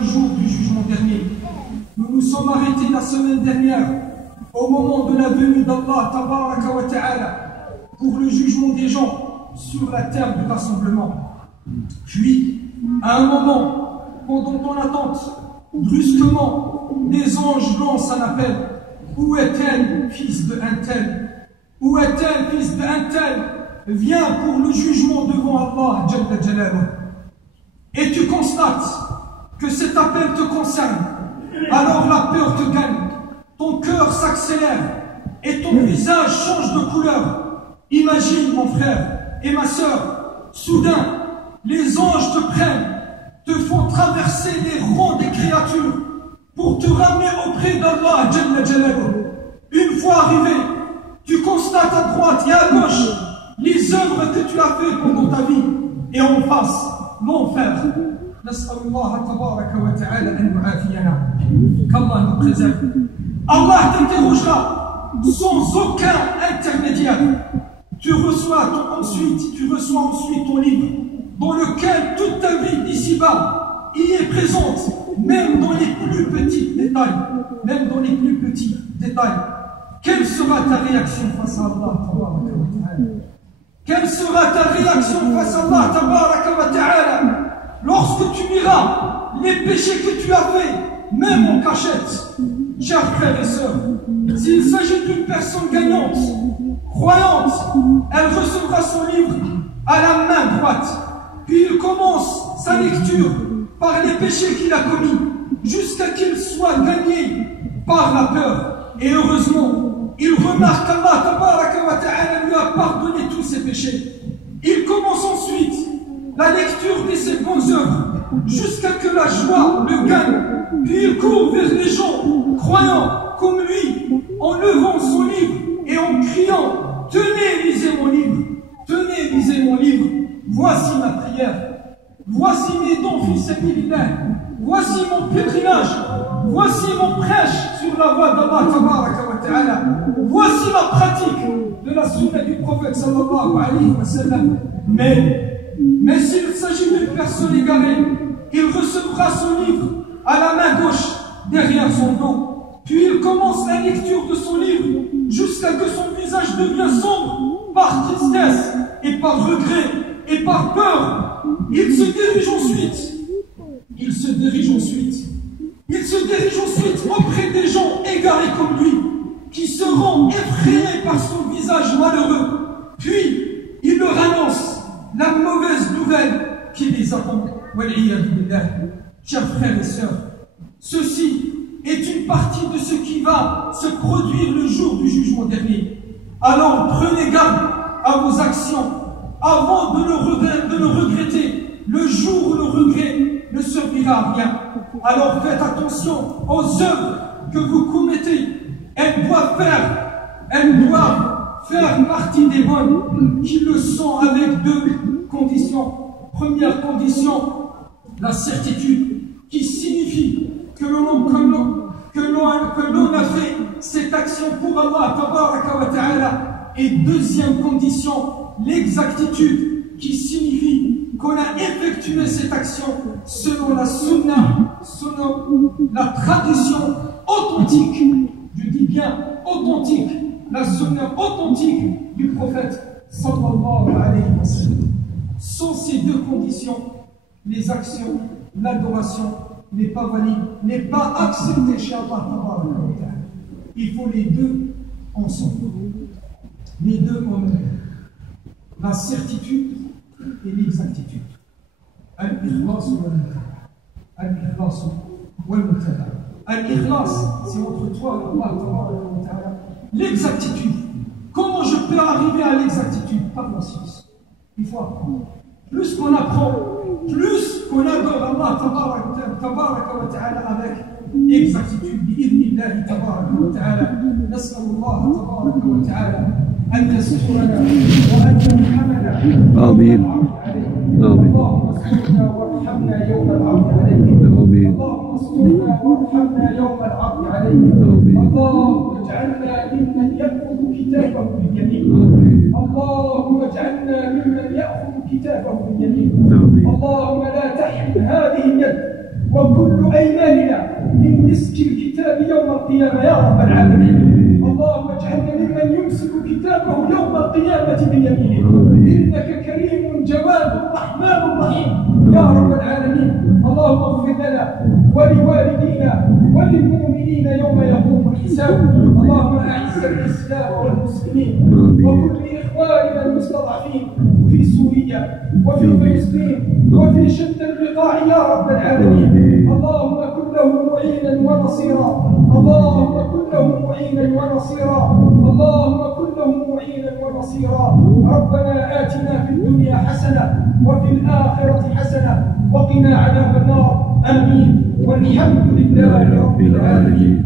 le jour du jugement dernier. Nous nous sommes arrêtés la semaine dernière au moment de la venue d'Allah tabaraka wa ta'ala pour le jugement des gens sur la terre du rassemblement. Puis, à un moment, pendant ton attente, brusquement, les anges lancent un appel. Où est-elle, fils de un tel? Où est-elle, fils de un tel? Viens pour le jugement devant Allah Jalla Jalaluhu. Et tu constates que cet appel te concerne. Alors la peur te gagne, ton cœur s'accélère et ton visage change de couleur. Imagine, mon frère et ma sœur, soudain, les anges te prennent, te font traverser les rangs des créatures pour te ramener auprès d'Allah Jalla Jalaluhu. Une fois arrivé, tu constates à droite et à gauche les œuvres que tu as fait pendant ta vie, et en face, l'enfer. Nas'alullah tabaraka wa ta'ala an yu'afiyana. Qu'Allah nous préserve. Allah t'interrogera sans aucun intermédiaire. Ensuite tu reçois ton livre, dans lequel toute ta vie d'ici-bas y est présente, même dans les plus petits détails. Même dans les plus petits détails. Quelle sera ta réaction face à Allah tabaraka wa ta'ala? Quelle sera ta réaction face à Allah tabaraka wa ta'ala lorsque tu verras les péchés que tu as faits, même en cachette? Chers frères et sœurs, s'il s'agit d'une personne gagnante, croyante, elle recevra son livre à la main droite, puis il commence sa lecture par les péchés qu'il a commis, jusqu'à qu'il soit gagné par la peur. Et heureusement, il remarque qu'Allah tabaraka wa ta'ala lui a pardonné tous ses péchés. Il commence ensuite la lecture de ses bonnes œuvres jusqu'à que la joie le gagne. Puis il court vers les gens croyants comme lui en levant son livre et en criant: tenez, lisez mon livre, tenez, lisez mon livre. Voici ma prière, voici mes dons fi sabilillah, voici mon pèlerinage, voici mon prêche sur la voie d'Allah tabaraka wa ta'ala, voici ma pratique de la sunna du prophète sallallahu alayhi wa sallam. Mais s'il s'agit d'une personne égarée, il recevra son livre à la main gauche derrière son dos, puis il commence la lecture de son livre jusqu'à que son visage devienne sombre par tristesse et par regret et par peur. Il se dirige ensuite auprès des gens égarés comme lui, qui seront effrayés par son visage malheureux. Puis il leur annonce la mauvaise nouvelle qui les attend. Chers frères et sœurs, ceci est une partie de ce qui va se produire le jour du jugement dernier. Alors prenez garde à vos actions avant de le regretter le jour où le regret ne servira à rien. Alors faites attention aux œuvres que vous commettez. Elles doivent faire partie des bonnes qui le sont, avec deux conditions. Première condition, la certitude, qui signifie que l'on a fait cette action pour Allah tabaraka wa ta'ala. Et deuxième condition, l'exactitude, qui signifie qu'on a effectué cette action selon la sunna, selon la tradition authentique, je dis bien authentique, la sunna authentique du prophète sallallahu alayhi wa sallam. Sans ces deux conditions, les actions, l'adoration n'est pas valide, n'est pas acceptée chez Allah tabaraka wa ta'ala. Il faut les deux ensemble, les deux en même, la certitude et l'exactitude. Al-ikhlas wal-mutada. Al-ikhlas, c'est entre toi et Allah tabaraka wa ta'ala. L'exactitude, comment je peux arriver à l'exactitude? Par la science. Il faut apprendre. Plus qu'on apprend, plus qu'on adore Allah tabaraka wa ta'ala avec exactitude. Bi'idhnillahi tabaraka wa ta'ala. Nas'alullah tabaraka wa ta'ala an yasturana wa an yarhamana. Amin. Amin. وارحمنا يوم العرض عليك. اللهم استرنا وارحمنا يوم العرض عليك. اللهم اجعلنا ممن يأخذ كتابه باليمين. اللهم اجعلنا ممن يأخذ كتابه باليمين. اللهم لا تحرم هذه اليد وكل أيماننا من مسك الكتاب يوم القيامة يا رب العالمين. اللهم اجعلنا ممن يمسك كتابه يوم القيامة بيمينه، إنك كريم جواد رحمن رحيم يا رب العالمين. اللهم اغفر لنا ولوالدينا وللمؤمنين يوم يقوم الحساب. اللهم أعز الإسلام والمسلمين وكل إخواننا المستضعفين في سوريا وفي فلسطين وفي شتى البقاع يا رب العالمين. اللهم كن له معينا ونصيرا، اللهم كن له معينا ونصيرا، اللهم كن له معينا ونصيرا. ربنا آتنا في الدنيا حسنة وفي الآخرة حسنة وقنا عذاب النار. آمين والحمد لله رب العالمين.